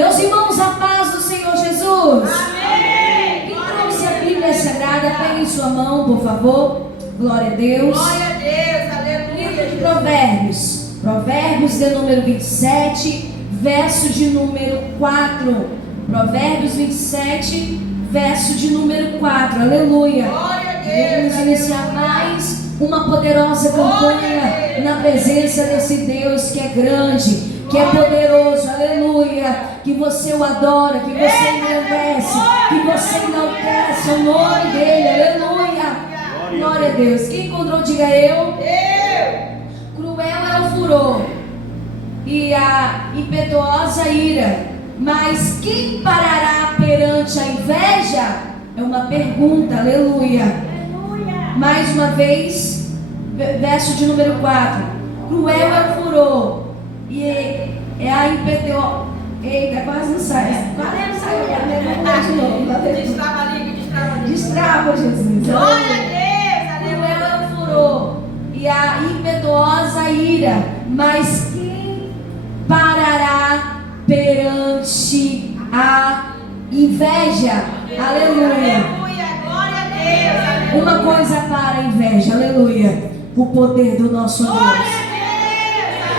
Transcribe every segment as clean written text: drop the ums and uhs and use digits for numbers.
Meus irmãos, a paz do Senhor Jesus. Amém. Quem trouxe a Bíblia Sagrada, pegue em sua mão, por favor. Glória a Deus. Glória a Deus, aleluia. Livro de Provérbios. Provérbios de número 27, verso de número 4. Provérbios 27, verso de número 4. Aleluia. Glória a Deus. Vamos iniciar mais uma poderosa campanha na presença desse Deus que é grande, que é poderoso, aleluia, que você o adora, que você engrandece, que você enaltece o nome dele, aleluia, glória a Deus. Quem encontrou, diga eu. Cruel é o furor e a impetuosa ira, mas quem parará perante a inveja? É uma pergunta, aleluia. Mais uma vez, verso de número 4. Cruel é o furor e é a impetuosa. Eita, quase não sai. Quase não sai. De novo. Destrava a língua, destrava a língua. Destrava, Jesus. Glória a Deus, Cruel é o furor e a impetuosa ira, mas quem parará perante a inveja? Aleluia. Glória a Deus. Uma coisa para a inveja, aleluia, o poder do nosso Deus.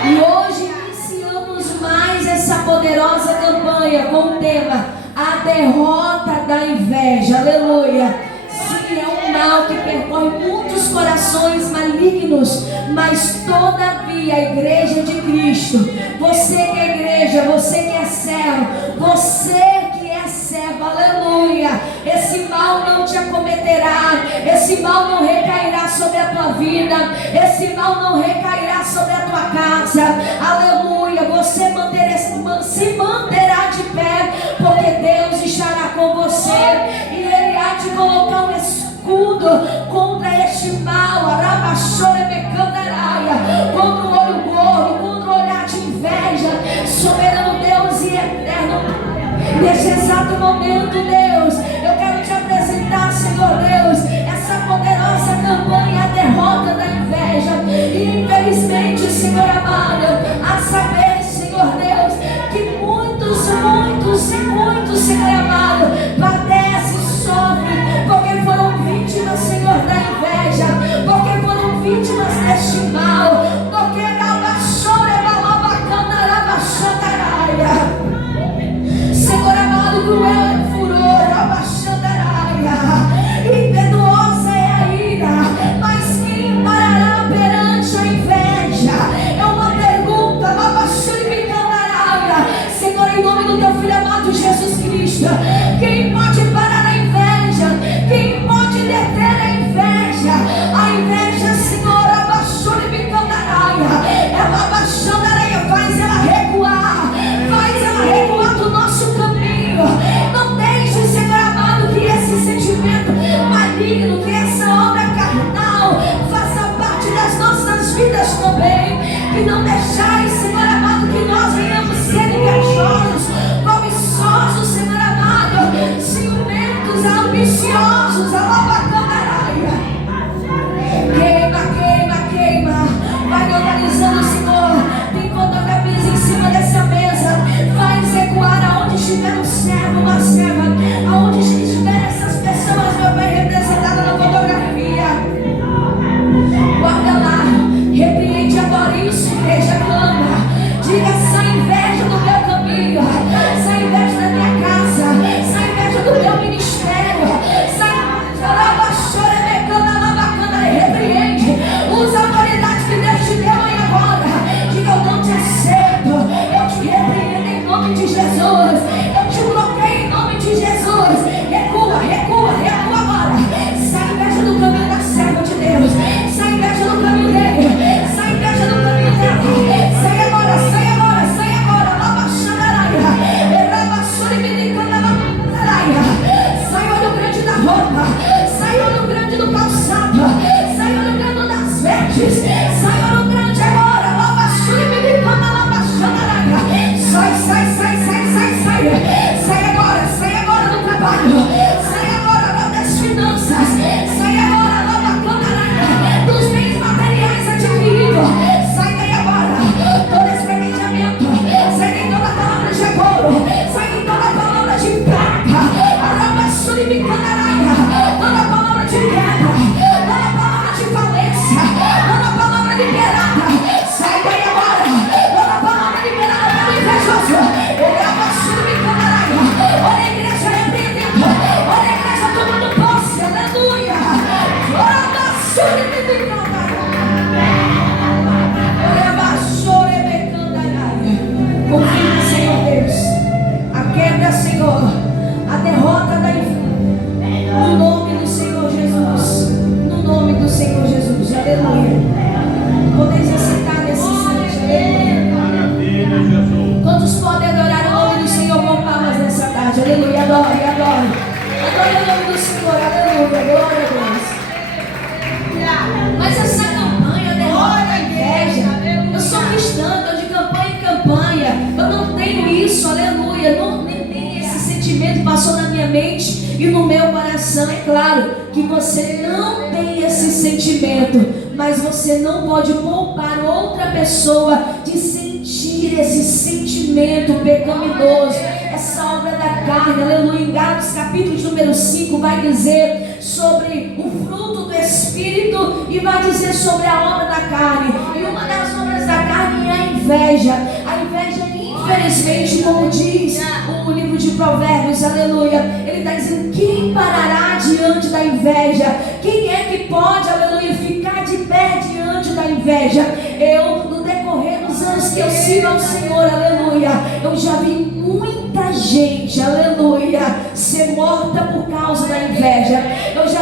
E hoje iniciamos mais essa poderosa campanha com o tema A Derrota da Inveja, aleluia. Sim, é um mal que percorre muitos corações malignos, mas todavia a igreja de Cristo, você que é igreja, você que é servo, você que é servo, aleluia, esse mal não te acometerá, esse mal não recairá sobre a tua vida, esse mal não recairá sobre a tua casa, aleluia, você se manterá de pé, porque Deus estará com você, e Ele há de colocar um escudo contra este mal, contra o olho gordo, contra o olhar de inveja, soberano Deus e eterno. Neste exato momento, Deus, eu quero te apresentar, Senhor Deus, essa poderosa campanha, a derrota da inveja. E infelizmente, Senhor amado, a saber, Senhor Deus, que muitos, Senhor amado, padecem, sofrem, porque foram vítimas, Senhor, da inveja, porque foram vítimas deste mal, porque Senhor amado, cruel é o furor, impetuosa é a ira, mas quem parará perante a inveja? É uma pergunta, Senhor, em nome do teu Filho amado Jesus Cristo, quem pode parar a inveja? Quem pode deter a inveja? A inveja, Senhor, faz ela recuar do nosso caminho. Não deixe, Senhor amado, que esse sentimento maligno, que essa obra carnal faça parte das nossas vidas também. Que não deixais, Senhor amado, que nós venhamos ser invejosos, cobiçosos, Senhor amado, ciumentos, ambiciosos, queima, vai me organizando, Senhor. Tem fotografias em cima dessa mesa, faz ecoar aonde estiver um servo, uma serva, aonde estiver essas pessoas, meu Pai, representadas na fotografia, guarda lá, repreende agora isso, igreja, clama, diga: essa inveja do meu caminho, essa inveja da minha casa, essa inveja do meu ministério, essa inveja, repreende, usa a autoridade que Deus te deu aí agora, diga: eu não te aceito, eu te repreendo em nome de Jesus, eu te bloqueio em nome de Jesus, recua agora, sai inveja do caminho da serva de Deus, sai inveja do caminho dele, sai inveja do caminho dela, sai agora, sai olho grande da roupa, sai olho grande do calçado, sai olho grande das vestes, sai olho grande agora, sai nem esse sentimento passou na minha mente e no meu coração. É claro que você não tem esse sentimento, mas você não pode poupar outra pessoa de sentir esse sentimento pecaminoso, essa obra da carne. Aleluia. Em Gálatas capítulo número 5 vai dizer sobre o fruto do Espírito e vai dizer sobre a obra da carne. E uma das obras da carne é a inveja. A inveja, infelizmente, como diz o livro de Provérbios, aleluia, ele está dizendo: quem parará diante da inveja? Quem é que pode, aleluia, ficar de pé diante da inveja? Eu, no decorrer dos anos que eu sigo ao Senhor, aleluia, eu já vi muita gente, aleluia, ser morta por causa da inveja. Eu já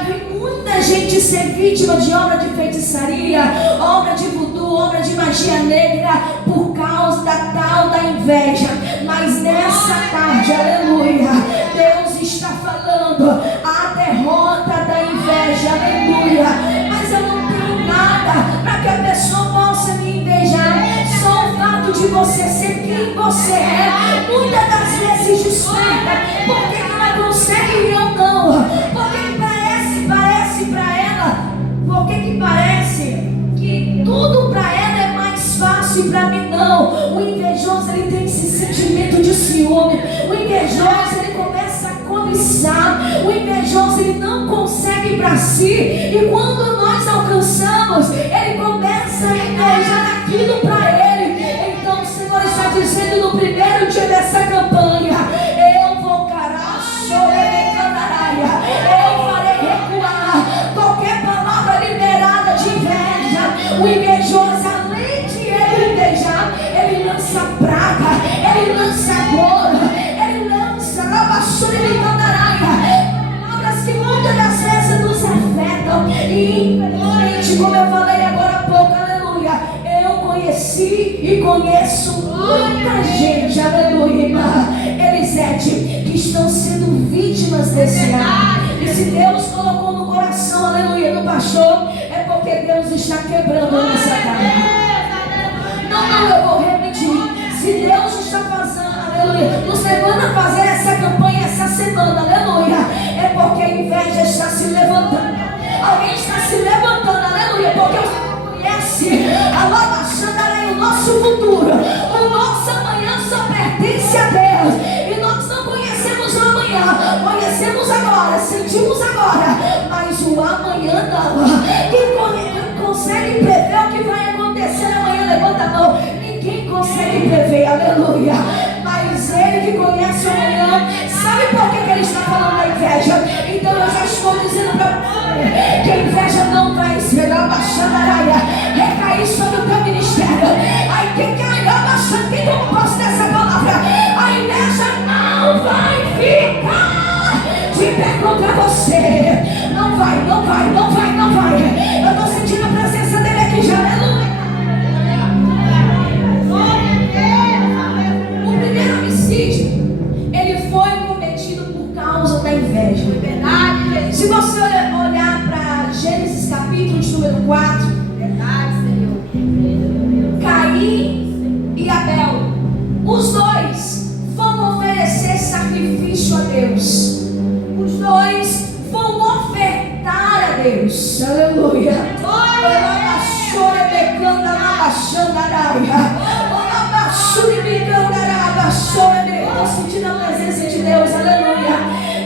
vi muita gente ser vítima de obra de feitiçaria, obra de voodoo, obra de magia negra, por causa da tal da inveja. Mas nessa tarde, aleluia, Deus está falando a derrota da inveja, aleluia. Mas eu não tenho nada para que a pessoa possa me invejar. Só o fato de você ser quem você é, muitas das vezes desperta. Por que ela consegue e eu não? Porque parece para ela, porque parece que tudo para ela é mais fácil e para mim não. O invejoso, ele tem esse sentimento de ciúme. O invejoso, ele começa a cobiçar. O invejoso, ele não consegue para si, e quando nós alcançamos, ele começa a invejar aquilo para ele. Então o Senhor está dizendo no primeiro dia dessa campanha: eu vou carar, eu farei recuar qualquer palavra liberada de inveja. O invejoso, além de ele invejar, ele lança praga, ele lança dor, ele lança lavassura e candaraia, palavras que muitas das vezes nos afetam. E infelizmente, como eu falei agora há pouco, aleluia, eu conheci e conheço muita gente, aleluia, irmã Elisete, que estão sendo vítimas desse ato. E se Deus colocou no coração, aleluia, do pastor, é porque Deus está quebrando nessa carne. Não, eu vou repetir. Se Deus está fazendo, aleluia, nos levando a fazer essa campanha essa semana, aleluia, é porque a inveja está se levantando. Alguém está se levantando, aleluia, porque você conhece a nova Xandarei, o nosso futuro. O nosso amanhã só pertence a Deus. E nós não conhecemos o amanhã, conhecemos agora, sentimos agora, mas o amanhã não. Quem consegue prever o que vai acontecer amanhã, levanta a mão. Ninguém consegue prever, aleluia. Mas ele que conhece o amanhã, sabe por que ele está falando da inveja? Então eu já estou dizendo para você que a inveja não vai esperar recair sobre o teu ministério. Ai, quem toma posse dessa palavra, a inveja não vai ficar de pé contra você. Não vai. Eu estou sentindo a presença dele aqui já, aleluia. O primeiro homicídio, ele foi cometido por causa da inveja. Se você olhar para Gênesis capítulo número 4, Caim e Abel, os dois vão oferecer sacrifício a Deus. Os dois vão ofertar a Deus. Aleluia. Estou sentindo a presença de Deus. Aleluia.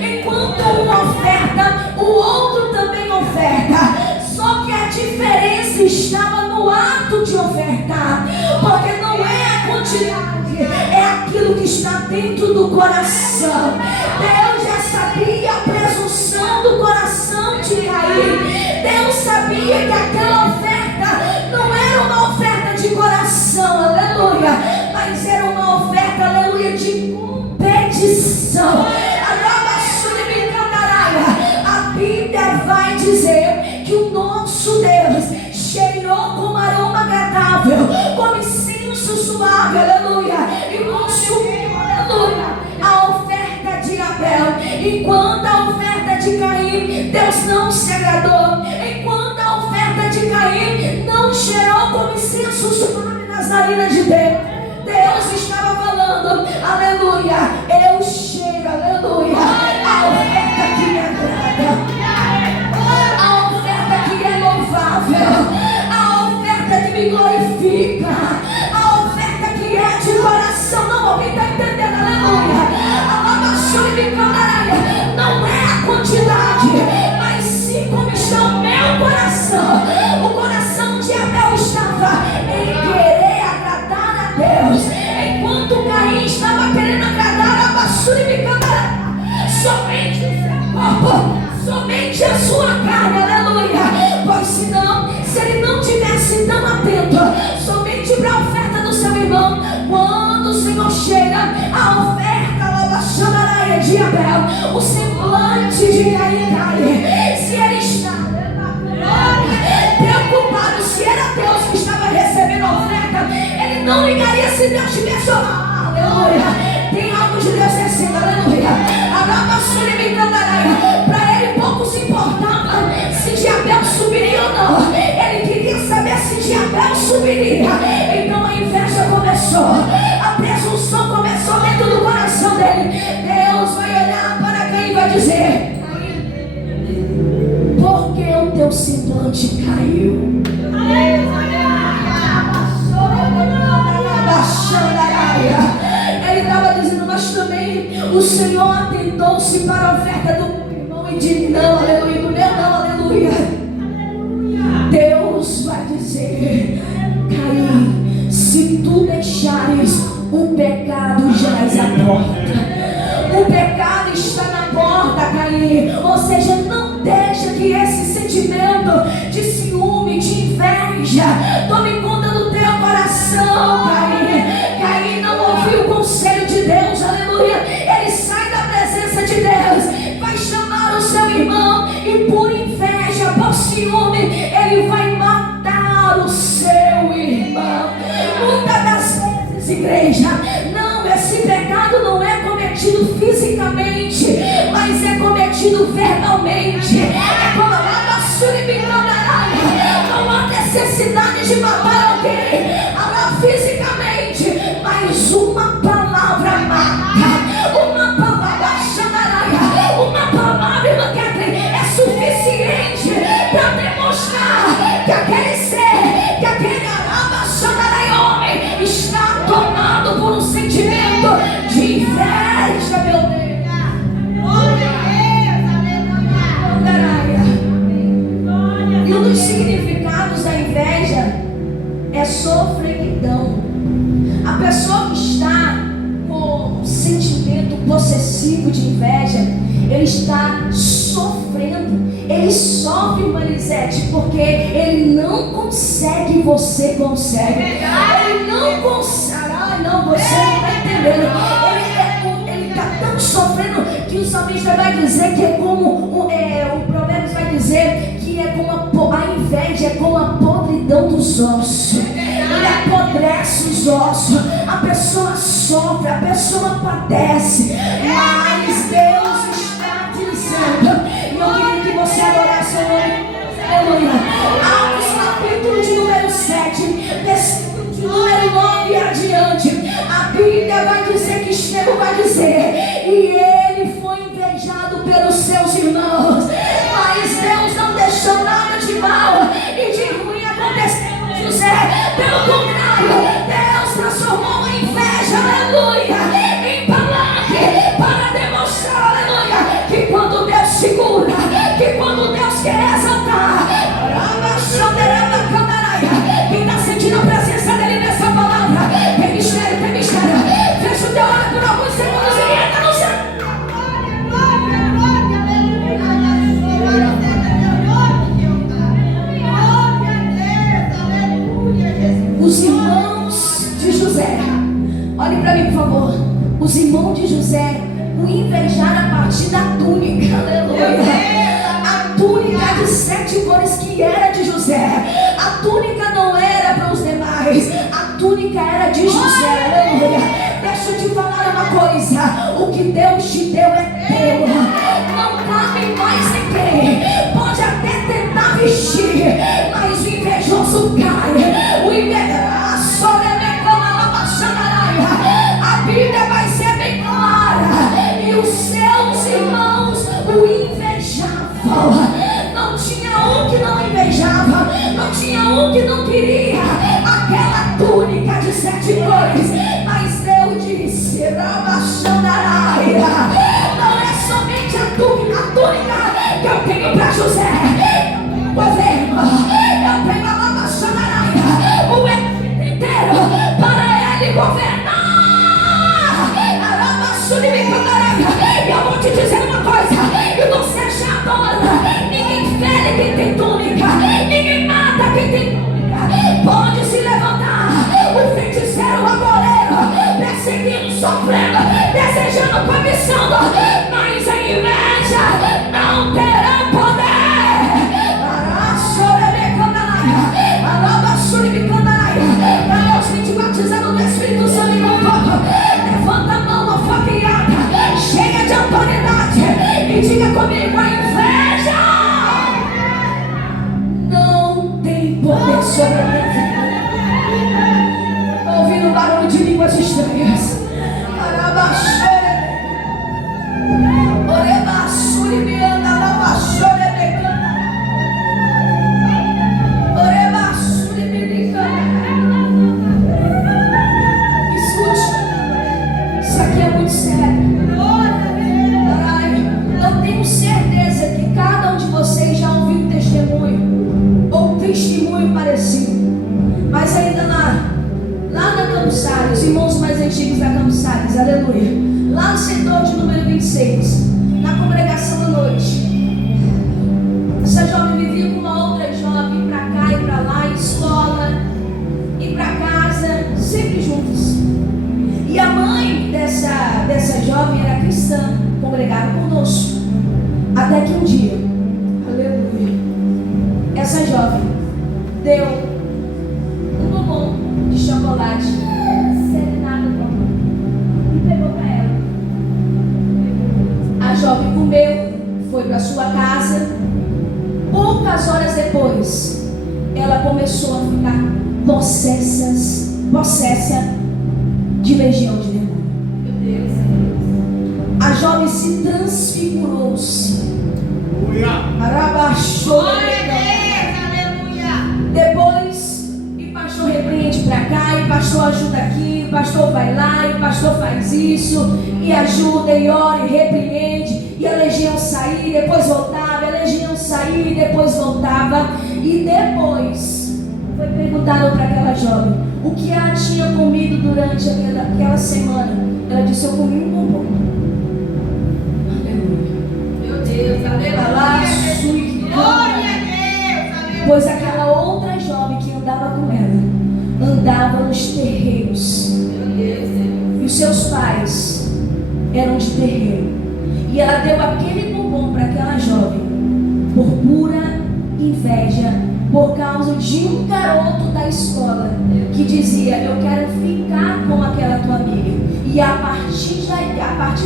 Enquanto um oferta, o outro também oferta. Só que a diferença estava no ato de ofertar, porque não é a quantidade, é aquilo que está dentro do coração. Deus já sabia a presunção do coração de Caim. Deus sabia que aquela oferta não era uma oferta de coração, aleluia, mas era uma oferta, aleluia, de competição. A Bíblia vai dizer que o nosso Deus cheirou com aroma agradável, com incenso suave, aleluia, e consumiu, aleluia, a oferta de Abel. Enquanto a oferta de Caim, Deus não se agradou. Enquanto a oferta de Caim não cheirou como incenso suave nas narinas de Deus, Deus estava falando: falando, aleluia, eu cheiro, aleluia, a oferta que me agrada, a oferta que é louvável, a oferta que me glorifica, a oferta que é de coração. Não, alguém está entendendo, aleluia? A lavação de canaraia não é a quantidade, mas sim como está o meu coração. O coração de Abel estava em querer agradar a Deus, enquanto Caim estava querendo agradar a basura de canaraia. Somente o seu corpo, somente a sua carne, aleluia. Pois senão, se ele não tivesse tão atento somente para a oferta do seu irmão, quando o Senhor chega, a oferta lava chamaraia de Abel, o semblante de Caim cai. Se ele está preocupado, se era Deus que estava recebendo a oferta, ele não ligaria se Deus tivesse orado. Aleluia. Tem algo de Deus descendo, aleluia. A lavassura me cantará. Para ele pouco se importava se de Abel subiria ou não. Ele queria saber se de Abel subiria. Então a inveja começou, a presunção começou dentro do coração dele. Deus vai olhar para Caim e vai dizer: por que o teu semblante caiu? Ele estava dizendo, mas também o Senhor atentou-se para a oferta do meu irmão e disse: não, aleluia, do meu não, aleluia. Deus vai dizer: Caim, se tu deixares, o pecado jaz à porta. O pecado está na porta, Caim. Ou seja, não deixa que esse sentimento de ciúme, de inveja tome conta do teu coração, Caim. Caim não ouviu o conselho de Deus, aleluia. Ele sai da presença de Deus, vai chamar o seu irmão e por inveja, por ciúme, ele vai matar o seu irmão. Muitas das vezes, igreja, não, esse pecado não é cometido fisicamente, mas é cometido verbalmente. É como a basura me cantará. Não há necessidade de matar alguém fisicamente, mas uma palavra mata. Uma palavra xanaraia, uma palavra, irmã Kathleen, é suficiente para demonstrar que aquele ser, que aquele araba xanaraia homem está tomado por um sentimento de inveja, meu Deus. Glória a Deus, e um dos significados da inveja é sofreguidão. A pessoa que está com sentimento possessivo de inveja, ele está sofrendo. Ele sofre, Marisete, porque ele não consegue, você consegue. Ele não consegue. Ah, não, você não está entendendo. Ele está tão sofrendo que o salmista vai dizer que é como o Provérbios vai dizer que é como a inveja é como a podridão dos ossos. Ele apodrece os ossos. A pessoa sofre, a pessoa padece, mas Deus está dizendo, e eu queria que você adorasse o nome. Aleluia. Atos capítulo de número 7, versículo de número 9 adiante, a Bíblia vai dizer que Estevão vai dizer: e ele foi invejado pelos seus irmãos, mas Deus não deixou nada de mal e de ruim acontecer com José. Pelo contrário, Deus transformou a inveja, aleluia, em palanque para demonstrar, aleluia, que quando Deus segura, que quando Deus quer exaltar, quem está sentindo a presença dele nessa palavra, tem mistério, tem mistério. Fecha o teu olho por alguns segundos e entra no céu. Os irmãos de José, olhe para mim por favor. Os irmãos de José o invejaram a partir da túnica, aleluia. A túnica de 7 cores que era de José. A túnica não era para os demais, a túnica era de José, aleluia. Deixa eu te falar uma coisa: o que Deus te deu é teu, não cabe mais ninguém. Pode até tentar vestir, mas o invejoso cai. O invejoso, a Bíblia Não é somente a túnica que eu tenho para José. Governo, eu tenho a lava xandaraia, o Egito inteiro para ele governar. A lava xandaraia. E eu vou te dizer uma coisa: e você já adora. Ninguém fere quem tem túnica, ninguém mata quem tem túnica. Pode se levantar o feiticeiro, o agoreiro, perseguindo, sofrendo, desejando, cobiçando, mas a inveja não terá poder. Para Deus me te batizando no Espírito Santo e com fogo. Levanta a mão afogueada, cheia de autoridade, e diga comigo: a inveja não tem poder sobre a minha vida. Ouvindo o barulho de línguas estranhas. Escute, isso aqui é muito sério. Eu tenho certeza que cada um de vocês já ouviu um testemunho, ou um testemunho parecido. Mas ainda lá na Campos, os irmãos mais antigos da Campos, aleluia, lá no setor de número 26, na congregação da noite, essa jovem vivia com uma outra jovem, pra cá e pra lá, em escola, e pra casa, sempre juntos. E a mãe dessa jovem era cristã, congregava conosco. Até que um dia, aleluia, essa jovem deu um bombom de chocolate serenado com a mãe e pegou para ela. A jovem comeu, foi para sua casa. Poucas horas depois, ela começou a ficar possessa de legião de demônio. Meu Deus. A jovem se transfigurou-se. Aleluia. Depois, e pastor repreende para cá, e pastor ajuda aqui, e pastor vai lá, e pastor faz isso, e ajuda, e ora, e repreende, e a legião saía, depois voltava, a legião saía, depois voltava, e depois foi perguntado para aquela jovem o que ela tinha comido durante aquela semana. Ela disse: eu comi um bombom. Aleluia. Meu Deus, aleluia. Glória a Deus, aleluia. Pois aquela outra jovem que andava com ela andava nos terreiros. Meu Deus, Senhor. E os seus pais eram de terreiro. E ela deu aquele bombom para aquela jovem por pura inveja, por causa de um garoto da escola que dizia: eu quero ficar com aquela tua amiga. E a partir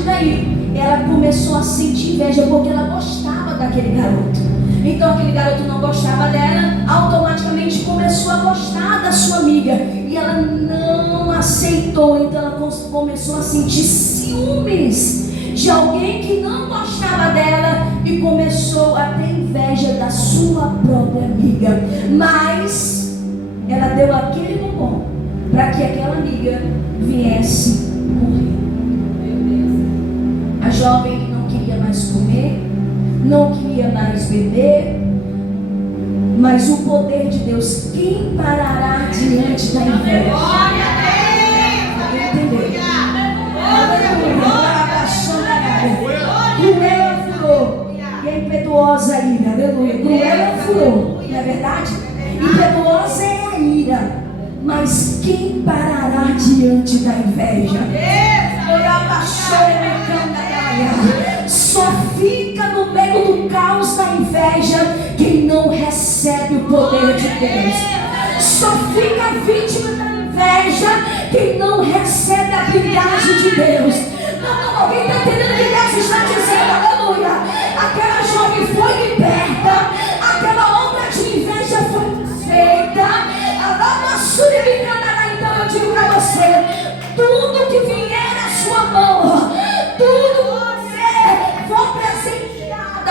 daí ela começou a sentir inveja, porque ela gostava daquele garoto. Então aquele garoto não gostava dela, automaticamente começou a gostar da sua amiga. E ela não aceitou, então ela começou a sentir ciúmes de alguém que não gostava dela e começou a ter inveja da sua própria amiga. Mas ela deu aquele bombom para que aquela amiga viesse morrer. A jovem não queria mais comer, não queria mais beber, mas o poder de Deus, quem parará diante da inveja? Glória a Deus, Cruel furor e a impetuosa ira, aleluia. Cruel furor, não é verdade? Impetuosa é a ira, mas quem parará diante da inveja? Só fica no meio do caos da inveja quem não recebe o poder de Deus. Só fica vítima da inveja quem não recebe a habilidade de Deus. Não, alguém está entendendo o que Deus está dizendo? Aleluia. Aquela jovem foi liberta, aquela obra de inveja foi desfeita. Então eu digo para você: tudo que vier à sua mão, tudo você for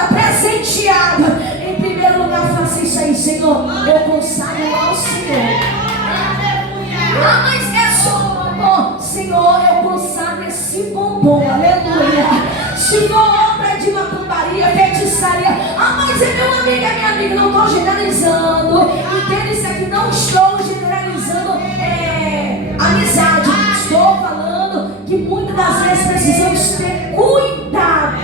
presenteada, em primeiro lugar faça isso aí: Senhor, eu consagro ao Senhor. Ah, mas é só, Senhor, eu consagro esse se bombom, aleluia. Se for obra de macumbaria, feitiçaria, mas é meu amigo, é minha amiga, não estou generalizando. Entenda isso aqui, não estou generalizando amizade. Estou falando que muitas das vezes precisamos ter cuidado.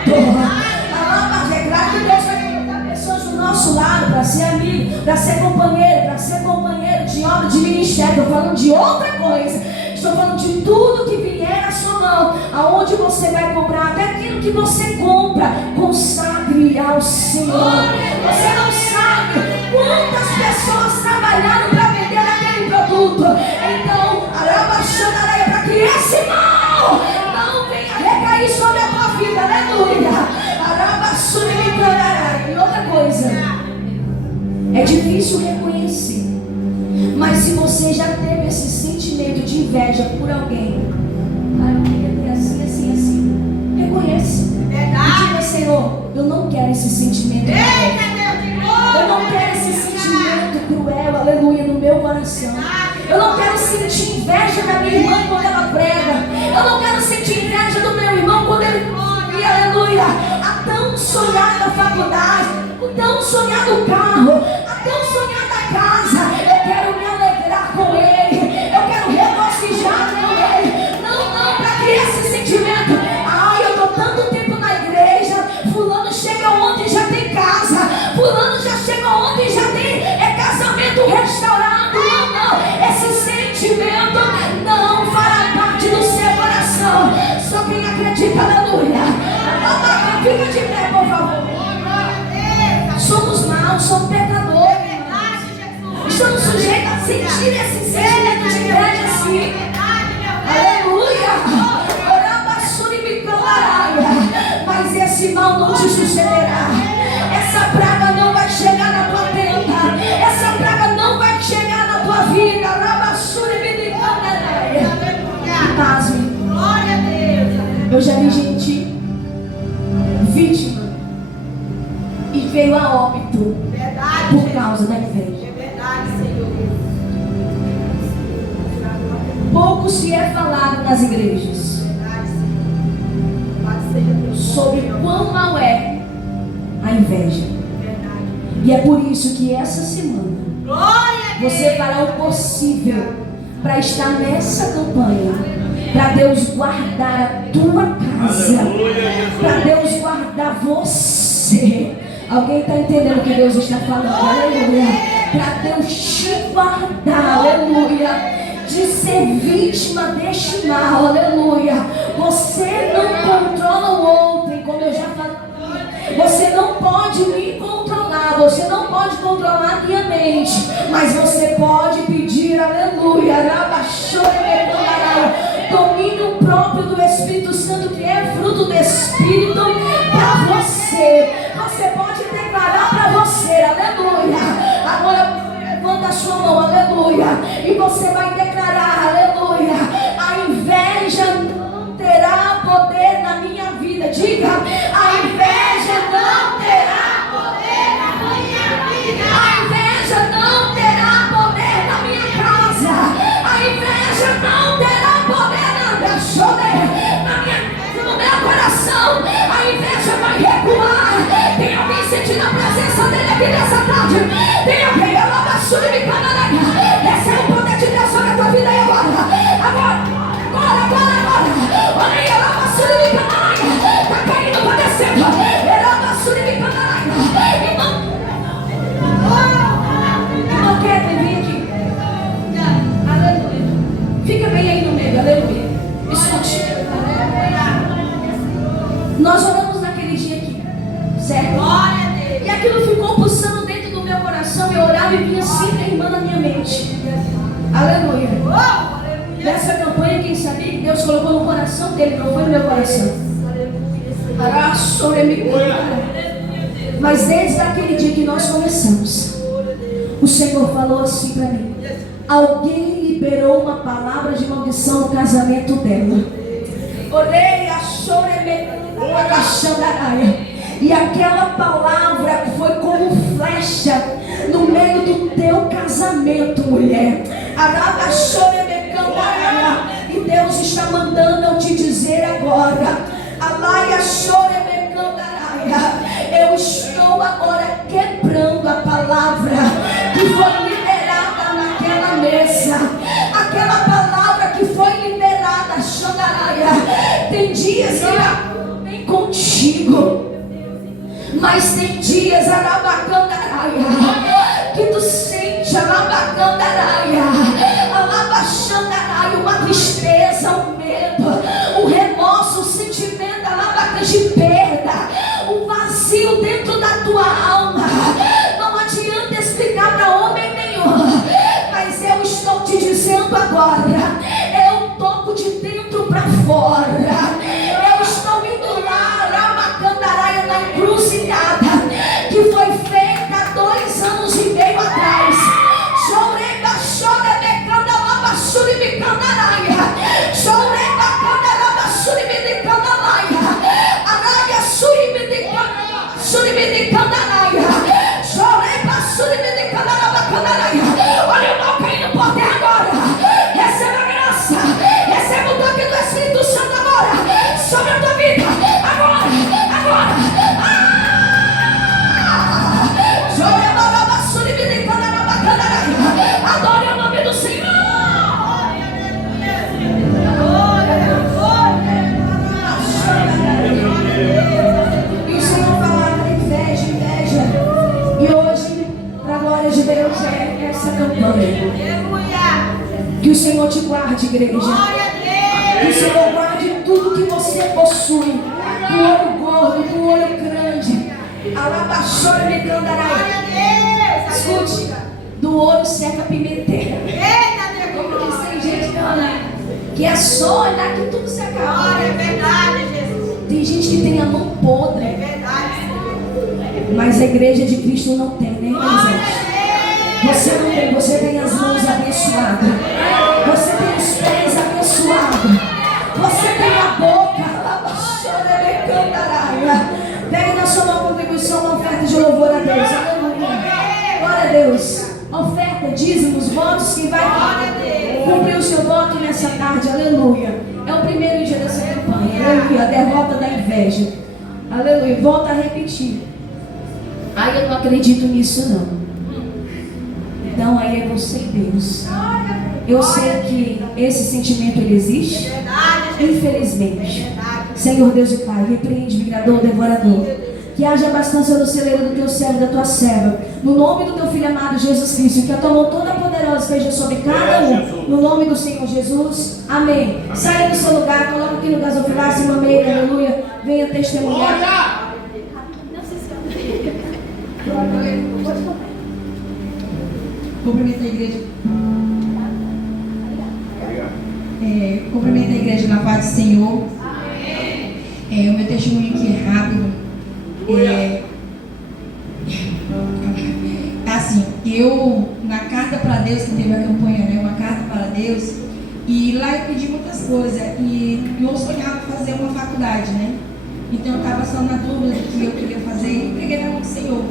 É claro que Deus vai colocar pessoas do nosso lado para ser amigo, para ser companheiro de obra, de ministério. Estou falando de outra coisa. Estou falando de tudo que vier à sua mão, aonde você vai comprar, até aquilo que você compra, consagre ao Senhor. Você não sabe quantas pessoas trabalharam para vender aquele produto. Então, para que esse mal não venha recair sobre a tua vida, aleluia. E outra coisa, é difícil reconhecer, mas se você já teve esse sentimento de inveja por alguém, eu queria ter assim, reconheça. E diga: Senhor, eu não quero esse sentimento. Eu não quero esse sentimento cruel, aleluia, no meu coração. Eu não quero sentir inveja da minha irmã quando ela prega. Eu não quero sentir inveja do meu irmão quando ele come, aleluia. A tão sonhada faculdade, o tão sonhado carro, a tão sonhada casa. Eu quero me alegrar com ele. Eu quero regocijar com ele. Não, para que esse sentimento? Eu estou tanto tempo na igreja. Fulano chega ontem e já tem casa. Fulano já chega ontem e já tem casamento restaurado. Não. Esse sentimento não fará parte do seu coração. Só quem acredita, aleluia. Fica de pé, por favor. Somos maus, somos pecadores. Estamos sujeitos a sentir esse sentimento de inveja assim. Aleluia. Mas esse mal não te sucederá. Essa praga não vai chegar na tua tenda. Essa praga não vai chegar na tua vida. Pasme. Eu já vi gente vítima e veio a óbito por causa da inveja. Pouco se é falado nas igrejas sobre quão mal é a inveja. E é por isso que essa semana você fará o possível para estar nessa campanha, para Deus guardar a tua casa, para Deus guardar você. Alguém está entendendo o que Deus está falando? Aleluia. Para Deus te guardar, aleluia, de ser vítima deste mal, aleluia. Você não controla o outro, como eu já falei. Você não pode me controlar, você não pode controlar a minha mente, mas você pode pedir, aleluia, domínio próprio do Espírito Santo, que é fruto do Espírito, para você. Você pode declarar para você, aleluia. Agora levanta a sua mão, aleluia, e você vai declarar, aleluia: a inveja não terá poder na minha vida. Diga: a inveja não terá poder na minha vida. A inveja não terá poder na minha casa. A inveja não terá poder no meu coração. A inveja vai recuar. Tem alguém sentindo a presença dele aqui nessa tarde? Tem alguém? Esse é o poder de Deus sobre a tua vida aí agora. Olha aí, está caindo, está descendo. Não quer vir aqui? Aleluia. Fica bem aí no meio, aleluia. Escute. Nós oramos naquele dia aqui, certo? E aquilo ficou pulsando dentro do meu coração. Eu orava e vinha sempre a irmã na minha mente. Aleluia. Dessa campanha, quem sabia que Deus colocou no coração dele, não foi no meu coração. Mas desde aquele dia que nós começamos, o Senhor falou assim para mim: alguém liberou uma palavra de maldição no casamento dela. Orei a e aquela palavra foi como flecha no meio do teu casamento, mulher. E Deus está mandando eu te dizer dizer agora, Alaia chora becandaraia, eu estou agora quebrando a palavra que foi liberada naquela mesa, aquela palavra que foi liberada, Xandaraia. Tem dias que ela vem contigo, mas tem dias, Arabacandaraia, que tu sente, Arabacandaraia, Alabaxandaraia, uma tristeza, um medo, um remorso, um sentimento, Alabacan, de perda, um vazio dentro da tua alma. Não adianta explicar para homem nenhum, mas eu estou te dizendo agora, eu toco de dentro para fora. Eu estou indo lá, Arabacandaraia, na encruzilhada que foi feita há 2 anos e meio atrás. Choreba, chora, becanda, labassuri, bicandaraia. Choreba, canda, labassuri, bicandaraia. Araia, suri, bicandaraia. Suri, bicandaraia. Choreba, suri, bicandaraia. Olha o mal caindo por terra agora. Receba a graça, receba o toque do Espírito Santo agora sobre a tua vida. Agora, agora. Adore o nome do Senhor. E o Senhor falava inveja, inveja. E hoje, para a glória de Deus, é essa campanha. Que o Senhor te guarde, igreja. Que o Senhor guarde tudo que você possui. Do olho gordo, do olho grande. Alabaxora me candará. Escute, do olho seca a pimenteira. Como diz, tem gente que é só olhar que tudo se acaba. É verdade, Jesus. Tem gente que tem a mão podre. É verdade. Mas a igreja de Cristo não tem, né, gente? Você não tem, você tem as mãos abençoadas. Você tem os pés abençoados. Você tem a boca. Alabaxora me candará. Pegue na sua mão contribuição uma oferta de louvor a Deus. Aleluia. Glória a Deus. Oferta, dízimos, votos. Quem vai cumprir o seu voto nessa tarde? Aleluia. É o primeiro dia dessa campanha. Aleluia. A derrota da inveja. Aleluia. Volta a repetir. Ai, eu não acredito nisso não. Então aí é você e Deus. Eu sei que esse sentimento ele existe. Infelizmente. Senhor Deus e Pai, repreende, migrador, devorador. Que haja bastância no celeiro do teu servo e da tua serva. No nome do teu Filho amado Jesus Cristo. Que a tua mão toda poderosa esteja sobre cada um. No nome do Senhor Jesus. Amém. Saia do seu lugar, coloca aqui no gasofilar, se mameira, aleluia. Venha testemunhar. Cumprimento a igreja. Cumprimento a igreja na paz do Senhor. O meu testemunho aqui é rápido. Assim, eu na carta para Deus, que teve a campanha, né? Uma carta para Deus, e lá eu pedi muitas coisas, e eu sonhava fazer uma faculdade, né? Então eu estava só na dúvida do que eu queria fazer e peguei na mão do Senhor.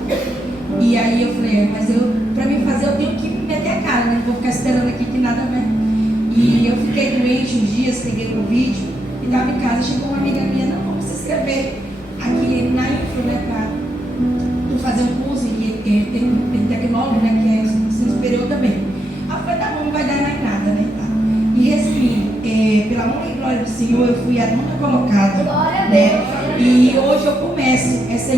E aí eu falei, mas para mim fazer eu tenho que meter a cara, né? Não vou ficar esperando aqui que nada vai. E eu fiquei doente uns dias, peguei Covid e estava em casa, chegou uma amiga minha, não, vamos se inscrever aqui na Info, né, para fazer um curso em tecnólogo, né, que é ensino superior também. Aí eu falei, tá bom, não vai dar mais nada, né, tá. E resumindo, pela honra e glória do Senhor, eu fui a nona colocada, né, e hoje eu começo essa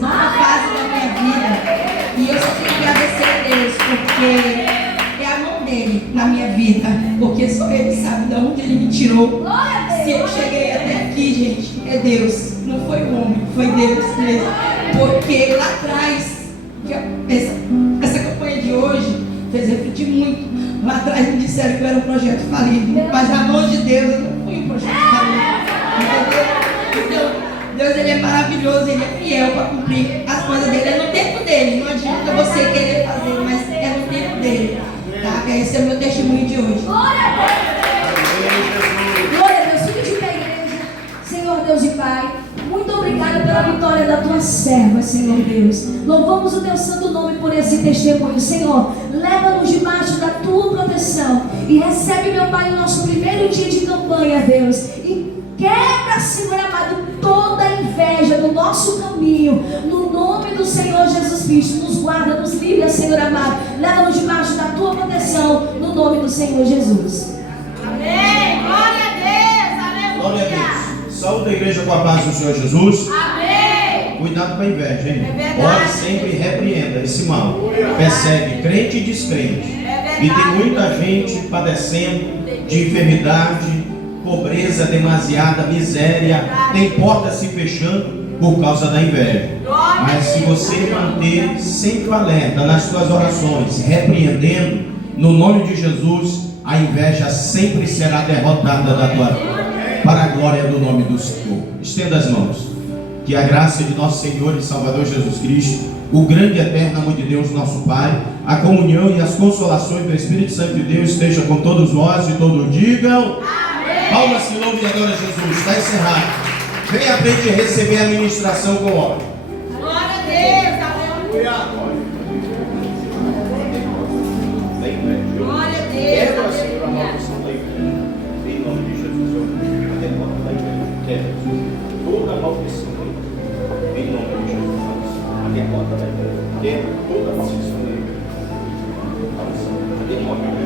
nova fase da minha vida, e eu só tenho que agradecer a Deus, porque é a mão dele na minha vida, porque só ele sabe de onde ele me tirou. Se eu cheguei até aqui, gente, é Deus, não foi o homem, foi Deus mesmo, porque lá atrás, essa campanha de hoje fez refletir muito. Lá atrás me disseram que eu era um projeto falido, mas na mão de Deus eu não fui um projeto falido, entendeu? Então Deus, ele é maravilhoso, ele é fiel para cumprir as coisas dele, é no tempo dele, não adianta você querer fazer, mas é no tempo dele, tá? Esse é o meu testemunho de hoje. Glória a Deus, fique de pé, igreja. Senhor Deus e Pai, muito obrigada pela vitória da tua serva, Senhor Deus. Louvamos o teu santo nome por esse testemunho. Senhor, leva-nos debaixo da tua proteção e recebe, meu Pai, o nosso primeiro dia de campanha, Deus. E Quebra, Senhor amado, toda a inveja do nosso caminho. No nome do Senhor Jesus Cristo. Nos guarda, nos livra, Senhor amado. Leva-nos debaixo da tua proteção. No nome do Senhor Jesus. Amém. Glória a Deus. Aleluia. Glória a Deus. Saúde a igreja com a paz do Senhor Jesus. Amém. Cuidado com a inveja, hein? É verdade. Ore sempre e repreenda esse mal. Persegue crente e descrente. É verdade. E tem muita gente padecendo de enfermidade, pobreza demasiada, miséria. Tem portas se fechando por causa da inveja. Mas se você manter sempre o alerta nas suas orações, repreendendo, no nome de Jesus, a inveja sempre será derrotada da tua vida. Para a glória do nome do Senhor. Estenda as mãos. Que a graça de nosso Senhor e Salvador Jesus Cristo, o grande e eterno amor de Deus, nosso Pai, a comunhão e as consolações do Espírito Santo de Deus estejam com todos nós e todos digam amém. Palmas, se louve e adora Jesus. Está encerrado. Venha à frente receber a ministração com ordem. Glória a Deus. Aleluia. Glória a Deus. Em nome de Jesus, eu derrota da igreja. Toda maldição, em nome de Jesus, a derrota da igreja. Toda maldição, a derrota da igreja.